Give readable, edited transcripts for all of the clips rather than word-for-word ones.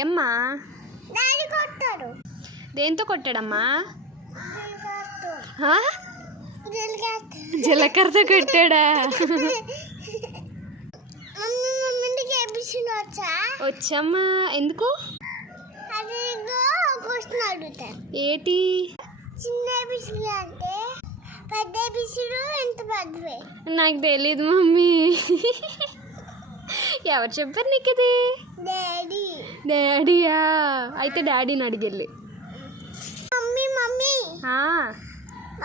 ఏమ్మా? డాడీ కొట్టాడు. దేంతో కొట్టాడమ్మా? జీలకర్రతో కొట్టాడా? వచ్చమ్మా. ఎందుకు? ఏటి చిన్న బిస్కెట్ అంటే పెద్ద బిస్కెట్ ఎంత పెద్దవి? నాకు తెలీదు మమ్మీ. ఎవరు చెప్పారు నీకు ఇది? డాడీ. డాడీయా? అయితే డాడీని అడిగెళ్ళి. మమ్మీ మమ్మీ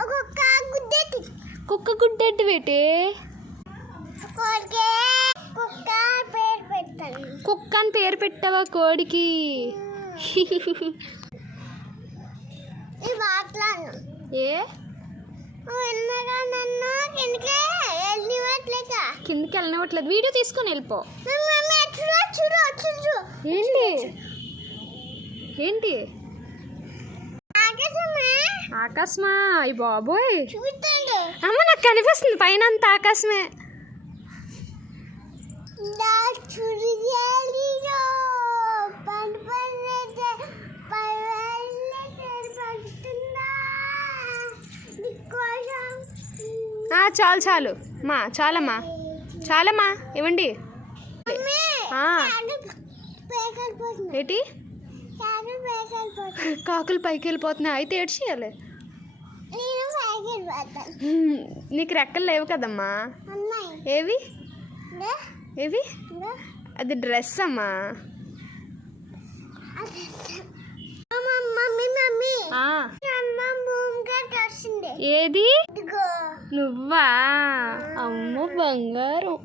ఒక్కొక్క గుడ్డెట్టి. కుక్క గుడ్డెట్టి పెట్టి కుక్క పేరు పెట్టాను. కుక్క అని పేరు పెట్టావా కోడికి? ఏ కిందకి వెళ్ళనివ్వట్లేదు. వీడియో తీసుకొని వెళ్ళిపో. ఏంటి ఏంటి? ఆకాశమా? అయ్యి బాబోయ్, అమ్మ నాకు కనిపిస్తుంది పైన అంత ఆకాశమే. చాలు చాలు మా, చాలమ్మా చాలమ్మా. ఇవ్వండి. ఏంటి? కాకులు పైకి వెళ్ళిపోతున్నాయి. అయితే ఏడ్చేయాలి. నీకు రెక్కలు లేవు కదమ్మా? ఏవి ఏవి? అది డ్రెస్ అమ్మా. ఏది? నువ్వా? అమ్మో బంగారం.